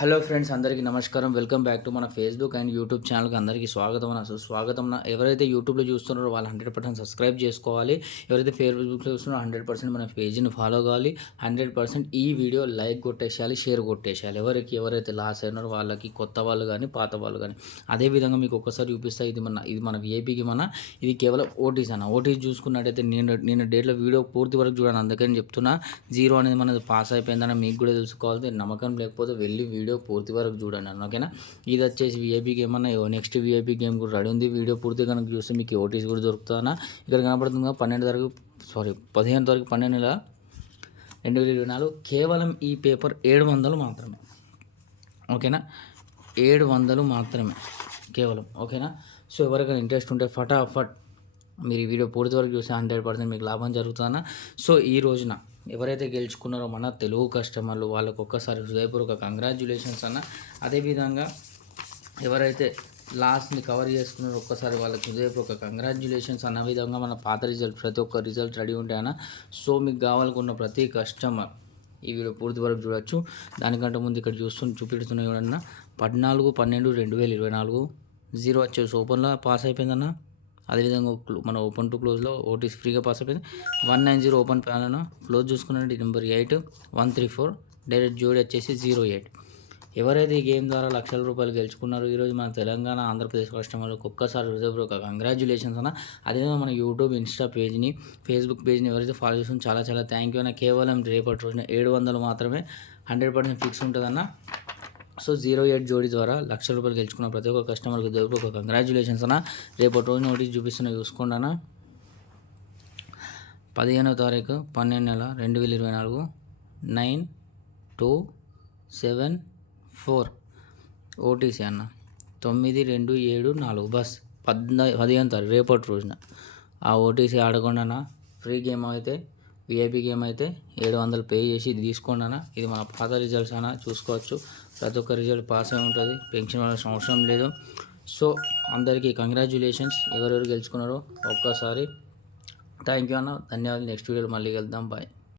Hello friends, అందరికీ నమస్కారం. Welcome back to మన ఫేస్బుక్ అండ్ యూట్యూబ్ ఛానల్కి అందరికీ స్వాగతం. సుస్వాగతం. ఎవరైతే యూట్యూబ్లో చూస్తున్నారో వాళ్ళు 100% సబ్స్క్రైబ్ చేసుకోవాలి. ఎవరైతే ఫేస్బుక్లో చూస్తున్నారో 100% మన పేజీని ఫాలో కావాలి. 100% ఈ వీడియో లైక్ కొట్టేసేయాలి, షేర్ కొట్టేసేయాలి. ఎవరైతే లాస్ అయినారో వాళ్ళకి, కొత్త వాళ్ళు కానీ పాత వాళ్ళు కానీ. అదేవిధంగా మీకు ఒక్కసారి చూపిస్తా. ఇది మన విఐపీకి ఇది కేవలం ఓటీస్ అన్న. ఓటీస్ చూసుకున్నట్టయితే నేను డేట్లో వీడియో పూర్తి వరకు చూడండి. అందుకని చెప్తున్నా. 0 అనేది మనది పాస్ అయిపోయిందని మీకు కూడా తెలుసుకోవాలి. నమ్మకం లేకపోతే వెళ్ళి వీడియో పూర్తి వరకు చూడండి అన్న, ఓకేనా. ఇది వచ్చేసి విఐపీ గేమ్ అన్న. నెక్స్ట్ విఐపీ గేమ్ కూడా రెడీ ఉంది. వీడియో పూర్తి కనుక చూస్తే మీకు ఓటీస్ కూడా దొరుకుతుందన్న. ఇక్కడ కనపడుతుందిగా 15 తారీఖు 12/2024 కేవలం ఈ పేపర్ 700 మాత్రమే, ఓకేనా. 700 మాత్రమే కేవలం, ఓకేనా. సో ఎవరికైనా ఇంట్రెస్ట్ ఉంటే ఫటాఫట్ మీరు ఈ వీడియో పూర్తి వరకు చూస్తే 100% మీకు లాభం జరుగుతుందన్న. సో ఈ రోజున ఎవరైతే గెలుచుకున్నారో మన తెలుగు కస్టమర్లు వాళ్ళకు ఒక్కసారి హృదయపూర్వక కంగ్రాచ్యులేషన్స్ అన్న. అదేవిధంగా ఎవరైతే లాస్ట్ని కవర్ చేసుకున్నారో ఒక్కసారి వాళ్ళకి హృదయపూర్వక కంగ్రాచ్యులేషన్స్ అన్న. విధంగా మన పాత రిజల్ట్ ప్రతి ఒక్క రిజల్ట్ రెడీ ఉంటాయన్న. సో మీకు కావాలనుకున్న ప్రతి కస్టమర్ ఈ వీడియో పూర్తి వరకు చూడొచ్చు. దానికంటే ముందు ఇక్కడ చూపెడుతున్న చూడన్న 14/12/2024 0 వచ్చేసి ఓపెన్లో పాస్ అయిపోయిందన్న. అదేవిధంగా మన ఓపెన్ టు క్లోజ్లో ఓటీసీ ఫ్రీగా పాస్ అయిపోయింది. 190 ఓపెన్ ప్యాన్ క్లోజ్ చూసుకున్నట్టు నెంబర్ 8 134 డైరెక్ట్ జోడి వచ్చేసి 08. ఎవరైతే ఈ గేమ్ ద్వారా లక్షల రూపాయలు గెలుచుకున్నారో ఈరోజు మన తెలంగాణ ఆంధ్రప్రదేశ్ కస్టమర్లకు ఒక్కసారి హృదయపూర్వక కంగ్రాచ్యులేషన్స్ అన్న. అదేవిధంగా మన యూట్యూబ్ ఇన్స్టా పేజ్ని ఫేస్బుక్ పేజ్ని ఎవరైతే ఫాలో చేస్తున్నా చాలా చాలా థ్యాంక్ యూ అన్న. కేవలం రేపటి రోజున 700 మాత్రమే 100% ఫిక్స్ ఉంటుందన్న. సో 08 జోడీ ద్వారా లక్షల రూపాయలు గెలుచుకున్న ప్రతి ఒక్క కస్టమర్కి దేవుడు ఒక కంగ్రాచ్యులేషన్స్ అన్న. రేపటి రోజు నోటీస్ చూపిస్తున్నా చూసుకోండి అన్న. 15వ తారీఖు 12/2024 9274 ఓటీసీ అన్న. 9274 బస్ 15వ తారీఖు రేపటి రోజున ఆ ఓటీసీ ఆడకుండా అన్న. ఫ్రీ గేమ్ అయితే విఐపీ గేమ్ అయితే 700 పే చేసి ఇది తీసుకోండి అన్న. ఇది మన పాత రిజల్ట్స్ అన్న, చూసుకోవచ్చు. ప్రతి ఒక్క రిజల్ట్ పాస్ అయి ఉంటుంది, పెన్షన్ వాళ్ళ అవసరం లేదు. సో అందరికీ కంగ్రాచ్యులేషన్స్. ఎవరెవరు గెలుచుకున్నారో ఒక్కసారి థ్యాంక్ యూ అన్న. ధన్యవాదాలు. నెక్స్ట్ వీడియోలో మళ్ళీ వెళ్దాం. బాయ్.